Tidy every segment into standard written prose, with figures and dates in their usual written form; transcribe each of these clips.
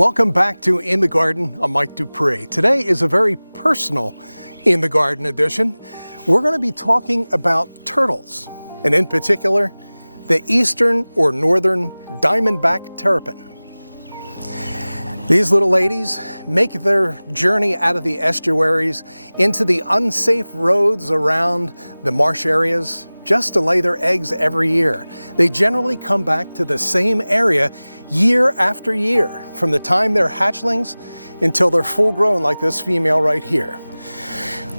Welcome back to In the Garden. I'm Mike Dupree. Today is a very personal In the Garden edition. We're going to be talking about turtles, and in particular, the eastern or northern diamondback terrapin. These little ladies make their journey out of the estuaries into the unsafe roads around the marsh areas just to lay their eggs every year. They generally come back to the same area year after year, from the time they're hatchlings until they're full grown, like this female right here.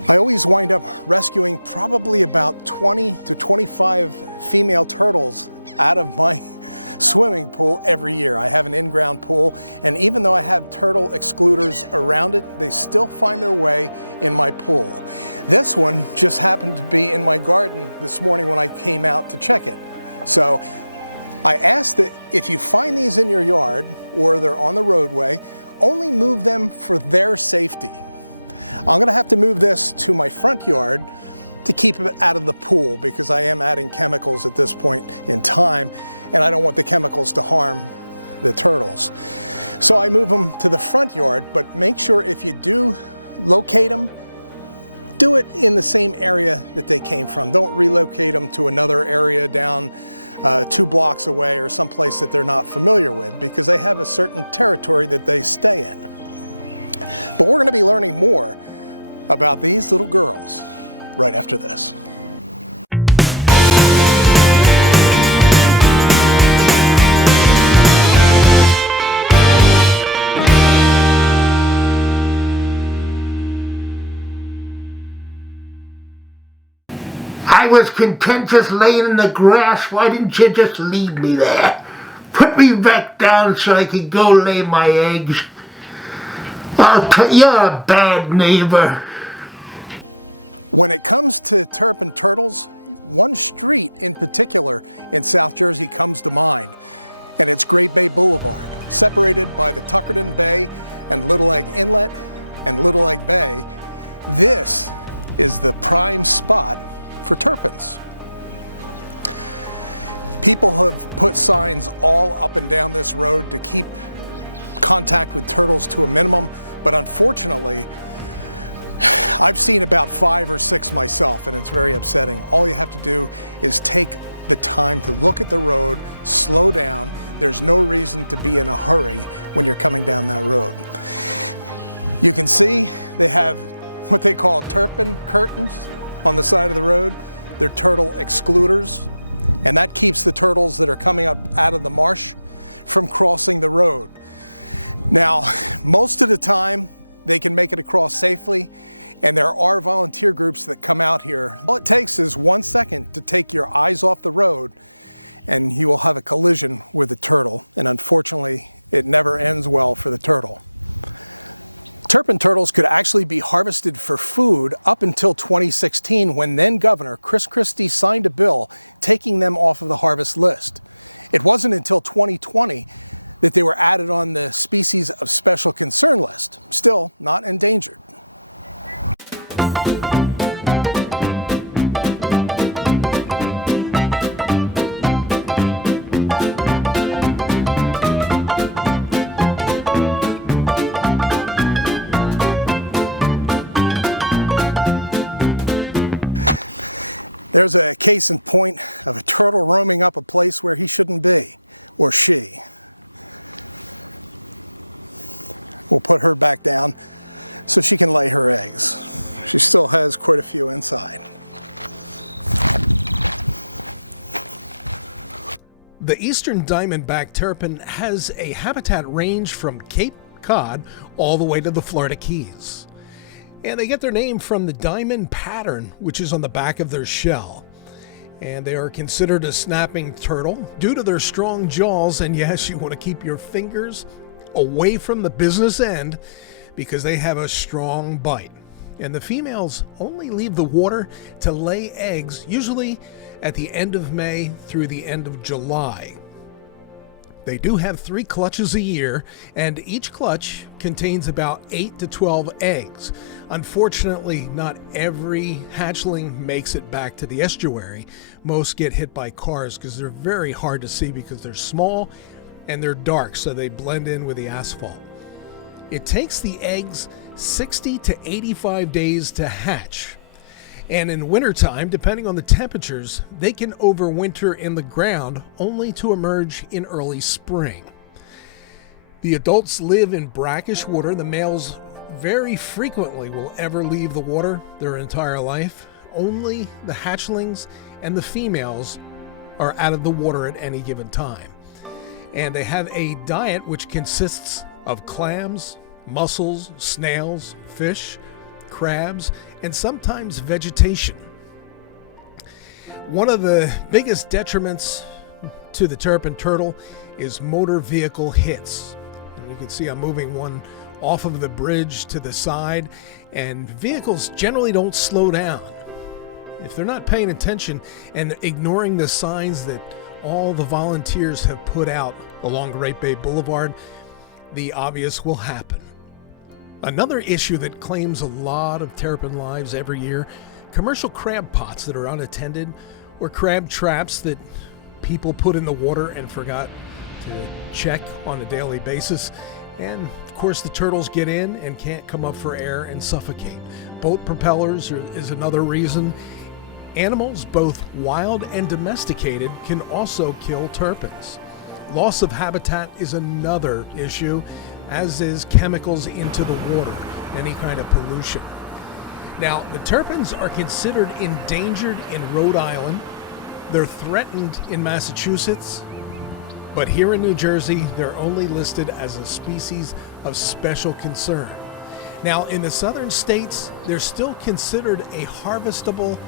I always wind up rescuing probably about 20 to 25 female turtles out of my swimming pool every year. I have an in-ground pool, and even though I have turtle excluders around it, they still find their way in my pool. This one just happened to be in my garden this morning when I came out to check it. So I ask that if you find these in your yard or they're on the roadway, only move them for their safety. I'm gonna have to move this to my front yard to keep it out of the pool because I am adding chemicals at this point in time, and I don't want the chemicals to harm the turtles. So I move them to the front yard, but make sure if you do locate them, do it in the same area that they came from. Don't relocate them to another area down 2 blocks away or someplace that they're not familiar with, because they have a certain territory that they stay in. But we're going to be learning more about these little girls right after this. I was content just laying in the grass. Why didn't you just leave me there? Put me back down so I could go lay my eggs. You're a bad neighbor. When it comes to terrapin turtles, one street in particular in South Jersey comes to mind, and it's Great Bay Boulevard, separated by the Tuckerton Bay and Little Egg Inlet and Little Egg Bay. This is the prime spot for terrapins. People have put signs all up and down this road to keep contact with turtles to a minimum, but unfortunately, I've seen about 5 or 6 myself, and it's very upsetting. All you have to do is take the time to look at the road, slow down. There's no reason to be in a hurry when you're coming down that road. You can see they have what they call terrapin curtains on the side of the road. They're turtle excluders, and that keeps the turtles that are coming up out of the marsh from crossing the road. Now, most of the time they can make it across safely, and there are volunteer groups that come out here. All it takes is 1 second to take your eyes off the road and you will have a collision with a turtle, and unfortunately it never ends well for the turtle. Terrapin turtles could actually be harvested for food up until 2016, when then Governor Chris Christie signed a bill taking them off of the harvest list. It wasn't until 2020 that they were added on the species of special concern list, still not endangered. There's a case in point of a turtle roaming up a place where he shouldn't be, or she. We'll put her back down so she can lay her eggs. She still has quite a few inside. The eastern diamondback terrapin has a habitat range from Cape Cod all the way to the Florida Keys. And they get their name from the diamond pattern, which is on the back of their shell. And they are considered a snapping turtle due to their strong jaws. And yes, you want to keep your fingers away from the business end because they have a strong bite. And the females only leave the water to lay eggs, usually at the end of May through the end of July. They do have 3 clutches a year, and each clutch contains about 8 to 12 eggs. Unfortunately, not every hatchling makes it back to the estuary. Most get hit by cars because they're very hard to see because they're small and they're dark, so they blend in with the asphalt. It takes the eggs 60 to 85 days to hatch. And in wintertime, depending on the temperatures, they can overwinter in the ground only to emerge in early spring. The adults live in brackish water. The males very frequently will ever leave the water their entire life. Only the hatchlings and the females are out of the water at any given time. And they have a diet which consists of clams, mussels, snails, fish, crabs, and sometimes vegetation. One of the biggest detriments to the terrapin turtle is motor vehicle hits. And you can see I'm moving one off of the bridge to the side, and vehicles generally don't slow down. If they're not paying attention and ignoring the signs that all the volunteers have put out along Great Bay Boulevard, the obvious will happen. Another issue that claims a lot of terrapin lives every year: commercial crab pots that are unattended, or crab traps that people put in the water and forgot to check on a daily basis. And of course the turtles get in and can't come up for air and suffocate. Boat propellers is another reason. Animals, both wild and domesticated, can also kill terrapins. Loss of habitat is another issue, as is chemicals into the water, any kind of pollution. Now, the terrapins are considered endangered in Rhode Island. They're threatened in Massachusetts. But here in New Jersey, they're only listed as a species of special concern. Now, in the southern states, they're still considered a harvestable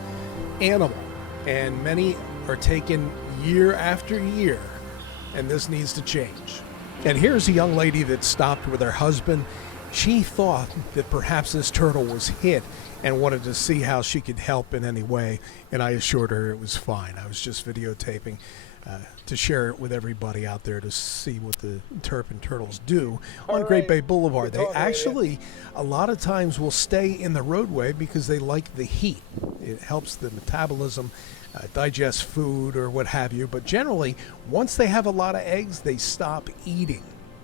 animal, and many are taken year after year, and this needs to change. And here's a young lady that stopped with her husband. She thought that perhaps this turtle was hit and wanted to see how she could help in any way, and I assured her it was fine. I was just videotaping to share it with everybody out there to see what the Terrapin Turtles do on Great Bay Boulevard. They actually, a lot of times, will stay in the roadway because they like the heat. It helps the metabolism digest food or what have you. But generally, once they have a lot of eggs, they stop eating.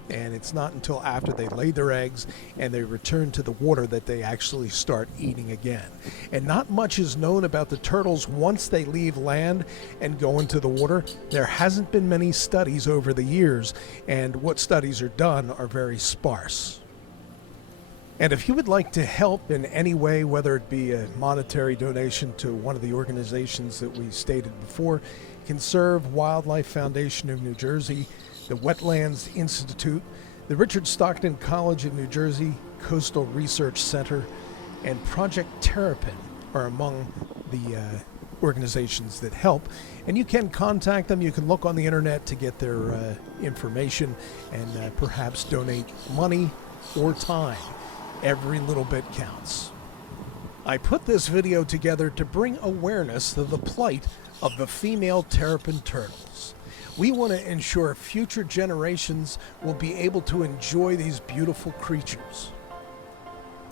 And it's not until after they lay their eggs and they return to the water that they actually start eating again. And not much is known about the turtles once they leave land and go into the water. There hasn't been many studies over the years, and what studies are done are very sparse. And if you would like to help in any way, whether it be a monetary donation to one of the organizations that we stated before, Conserve Wildlife Foundation of New Jersey, the Wetlands Institute, the Richard Stockton College of New Jersey, Coastal Research Center, and Project Terrapin are among the organizations that help. And you can contact them. You can look on the internet to get their information and perhaps donate money or time. Every little bit counts. I put this video together to bring awareness to the plight of the female terrapin turtles. We want to ensure future generations will be able to enjoy these beautiful creatures.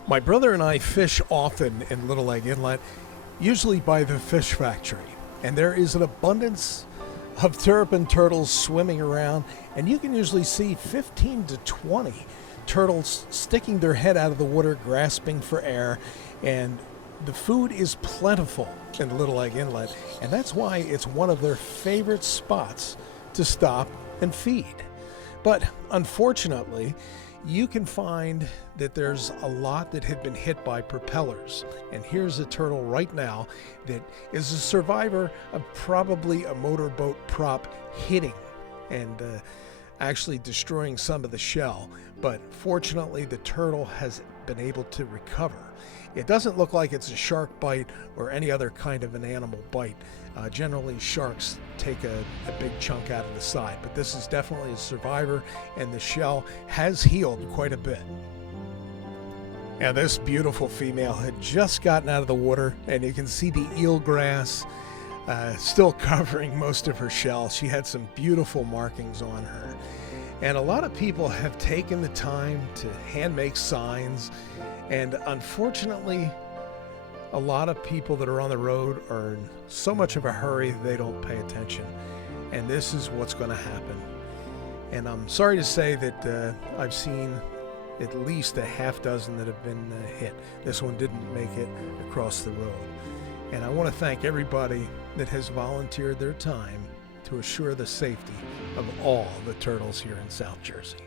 My brother and I fish often in Little Egg Inlet, usually by the fish factory, and there is an abundance of terrapin turtles swimming around, and you can usually see 15 to 20 turtles sticking their head out of the water, grasping for air, and the food is plentiful in Little Egg Inlet, and that's why it's one of their favorite spots to stop and feed. But unfortunately, you can find that there's a lot that have been hit by propellers. And here's a turtle right now that is a survivor of probably a motorboat prop hitting and actually destroying some of the shell. But fortunately, the turtle has been able to recover. It doesn't look like it's a shark bite or any other kind of an animal bite. Generally, sharks take a big chunk out of the side, but this is definitely a survivor, and the shell has healed quite a bit. Now, this beautiful female had just gotten out of the water, and you can see the eelgrass still covering most of her shell. She had some beautiful markings on her. And a lot of people have taken the time to hand make signs, and unfortunately, a lot of people that are on the road are in so much of a hurry they don't pay attention. And this is what's going to happen. And I'm sorry to say that I've seen at least a half dozen that have been hit. This one didn't make it across the road. And I want to thank everybody that has volunteered their time to assure the safety of all the turtles here in South Jersey.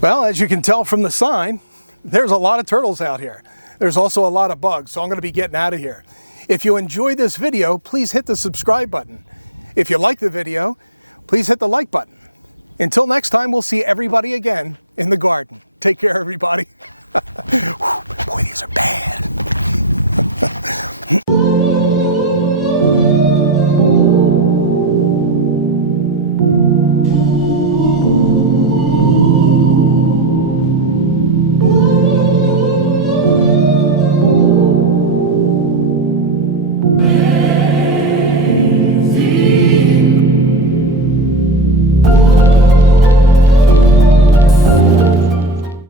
Well, as you can tell from the sign, there's a lot of turtles out here. There's also a lot of bugs, so I'm going to be getting out of here. If you enjoyed this video, please hit the subscribe button. If you like the video, please hit the like button. Until next time, we'll see everybody again in the garden. Take care, everybody. Boy, these are bad.